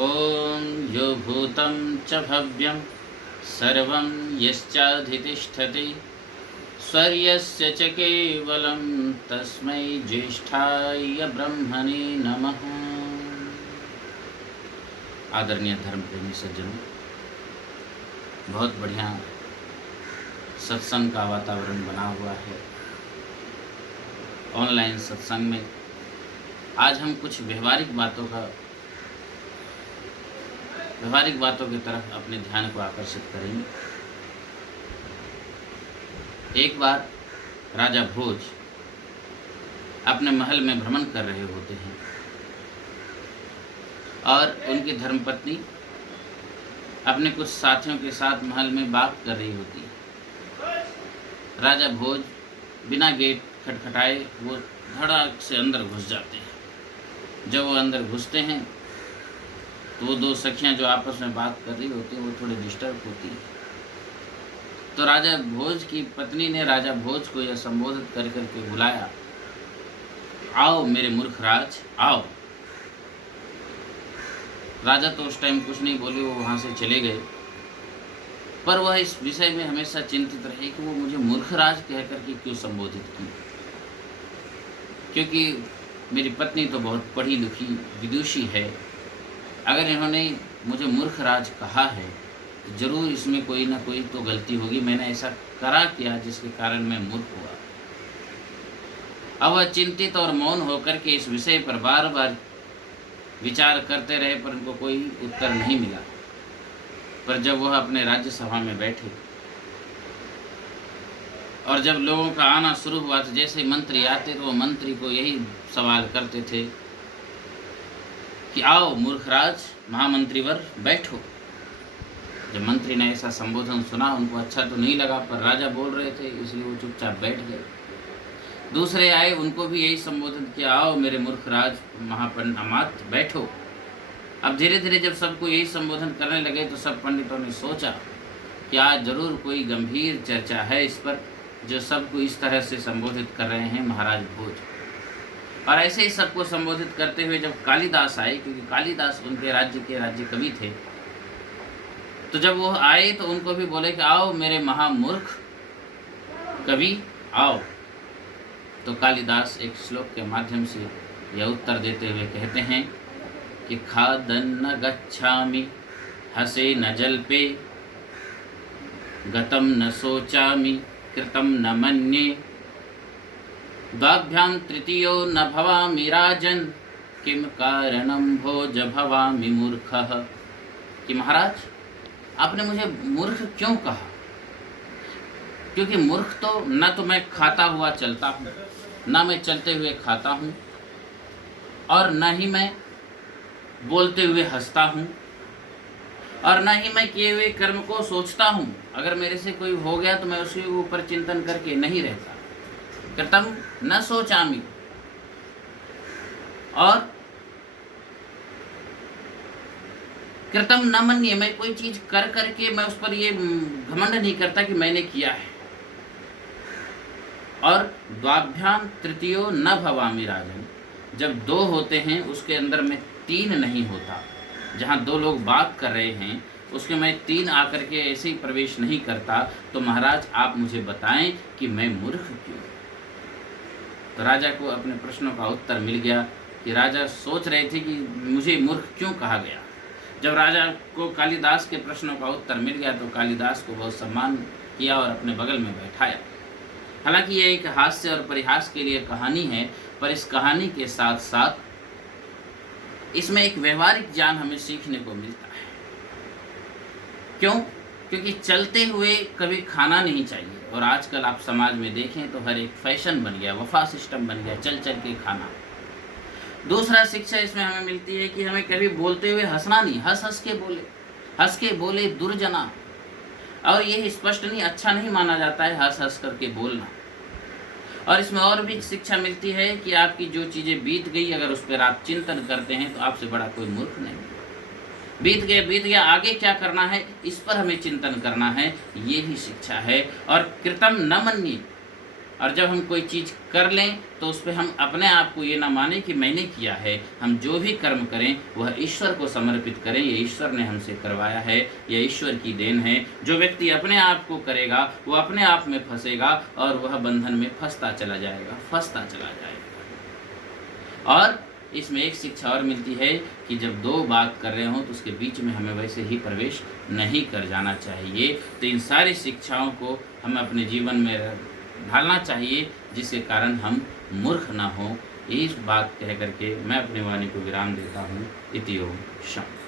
ॐ यो भूतं च भव्यं सर्वं यश्चाधितिष्ठति स्वर्यस्य च केवलं तस्मै ज्येष्ठाय ब्रह्मणे नमः। आदरणीय धर्म प्रेमी सज्जनों, बहुत बढ़िया सत्संग का वातावरण बना हुआ है। ऑनलाइन सत्संग में आज हम कुछ व्यवहारिक बातों की तरफ अपने ध्यान को आकर्षित करेंगे। एक बार राजा भोज अपने महल में भ्रमण कर रहे होते हैं और उनकी धर्मपत्नी अपने कुछ साथियों के साथ महल में बात कर रही होती है। राजा भोज बिना गेट खटखटाए वो धड़ाक से अंदर घुस जाते हैं। जब वो अंदर घुसते हैं तो वो दो सखियां जो आपस में बात कर रही होती हैं वो थोड़ी डिस्टर्ब होती है। तो राजा भोज की पत्नी ने राजा भोज को यह संबोधित कर करके बुलाया, आओ मेरे मूर्ख राज, आओ। राजा तो उस टाइम कुछ नहीं बोले, वो वहाँ से चले गए। पर वह इस विषय में हमेशा चिंतित रहे कि वो मुझे मूर्ख राज कह करके क्यों संबोधित की, क्योंकि मेरी पत्नी तो बहुत पढ़ी लिखी विदुषी है। अगर इन्होंने मुझे मूर्ख राज कहा है तो जरूर इसमें कोई ना कोई तो गलती होगी। मैंने ऐसा करा किया जिसके कारण मैं मूर्ख हुआ। अब वह चिंतित और मौन होकर के इस विषय पर बार बार विचार करते रहे, पर उनको कोई उत्तर नहीं मिला। पर जब वह अपने राज्य सभा में बैठे और जब लोगों का आना शुरू हुआ तो जैसे मंत्री आते तो वो मंत्री को यही सवाल करते थे कि आओ मूर्खराज, महामंत्रीवर बैठो। जब मंत्री ने ऐसा संबोधन सुना उनको अच्छा तो नहीं लगा, पर राजा बोल रहे थे इसलिए वो चुपचाप बैठ गए। दूसरे आए, उनको भी यही संबोधन किया, आओ मेरे मूर्खराज महापंडित बैठो। अब धीरे धीरे जब सबको यही संबोधन करने लगे तो सब पंडितों ने सोचा कि आज जरूर कोई गंभीर चर्चा है इस पर, जो सबको इस तरह से संबोधित कर रहे हैं महाराज भोज। और ऐसे ही सबको संबोधित करते हुए जब कालिदास आए, क्योंकि कालिदास उनके राज्य के राज्य कवि थे, तो जब वो आए तो उनको भी बोले कि आओ मेरे महामूर्ख कवि, आओ। तो कालिदास एक श्लोक के माध्यम से यह उत्तर देते हुए कहते हैं कि खादन न गच्छामि हसे न जल्पे गतम न सोचामि कृतम न मन्ये द्वाभ्यां तृतीयो न भवामि राजन किम कारणम भोज भवामि मूर्खः। कि महाराज आपने मुझे मूर्ख क्यों कहा, क्योंकि मूर्ख तो न तो मैं खाता हुआ चलता हूँ, न मैं चलते हुए खाता हूँ, और न ही मैं बोलते हुए हंसता हूँ, और न ही मैं किए हुए कर्म को सोचता हूँ। अगर मेरे से कोई हो गया तो मैं उसके ऊपर चिंतन करके नहीं रहता। कृतम न सोचामि, और कृतम न मन्ये, मैं कोई चीज कर करके मैं उस पर ये घमंड नहीं करता कि मैंने किया है। और द्वाभ्याम तृतीयो न भवामि राजन, जब दो होते हैं उसके अंदर में तीन नहीं होता। जहाँ दो लोग बात कर रहे हैं उसके मैं तीन आकर के ऐसे ही प्रवेश नहीं करता। तो महाराज आप मुझे बताएं कि मैं मूर्ख क्यों। तो राजा को अपने प्रश्नों का उत्तर मिल गया कि राजा सोच रहे थे कि मुझे मूर्ख क्यों कहा गया। जब राजा को कालिदास के प्रश्नों का उत्तर मिल गया तो कालिदास को बहुत सम्मान किया और अपने बगल में बैठाया। हालांकि ये एक हास्य और परिहास के लिए कहानी है, पर इस कहानी के साथ साथ इसमें एक व्यवहारिक ज्ञान हमें सीखने को मिलता है। क्यों? क्योंकि चलते हुए कभी खाना नहीं चाहिए। और आजकल आप समाज में देखें तो हर एक फैशन बन गया, वफा सिस्टम बन गया, चल चल के खाना। दूसरा शिक्षा इसमें हमें मिलती है कि हमें कभी बोलते हुए हंसना नहीं, हंस के बोले दुर्जना। और ये स्पष्ट नहीं, अच्छा नहीं माना जाता है हंस करके बोलना। और इसमें और भी शिक्षा मिलती है कि आपकी जो चीज़ें बीत गई अगर उस पर आप चिंतन करते हैं तो आपसे बड़ा कोई मूर्ख नहीं। बीत गया, आगे क्या करना है इस पर हमें चिंतन करना है, ये भी शिक्षा है। और कृतम न मन्ये, और जब हम कोई चीज़ कर लें तो उस पर हम अपने आप को ये ना माने कि मैंने किया है। हम जो भी कर्म करें वह ईश्वर को समर्पित करें, ये ईश्वर ने हमसे करवाया है, ये ईश्वर की देन है। जो व्यक्ति अपने आप को करेगा वो अपने आप में फंसेगा और वह बंधन में फंसता चला जाएगा, फंसता चला जाएगा। और इसमें एक शिक्षा और मिलती है कि जब दो बात कर रहे हों तो उसके बीच में हमें वैसे ही प्रवेश नहीं कर जाना चाहिए। तो इन सारी शिक्षाओं को हमें अपने जीवन में ढालना चाहिए, जिसके कारण हम मूर्ख ना हों। इस बात कह करके मैं अपनी वाणी को विराम देता हूँ। इति ओम शांति।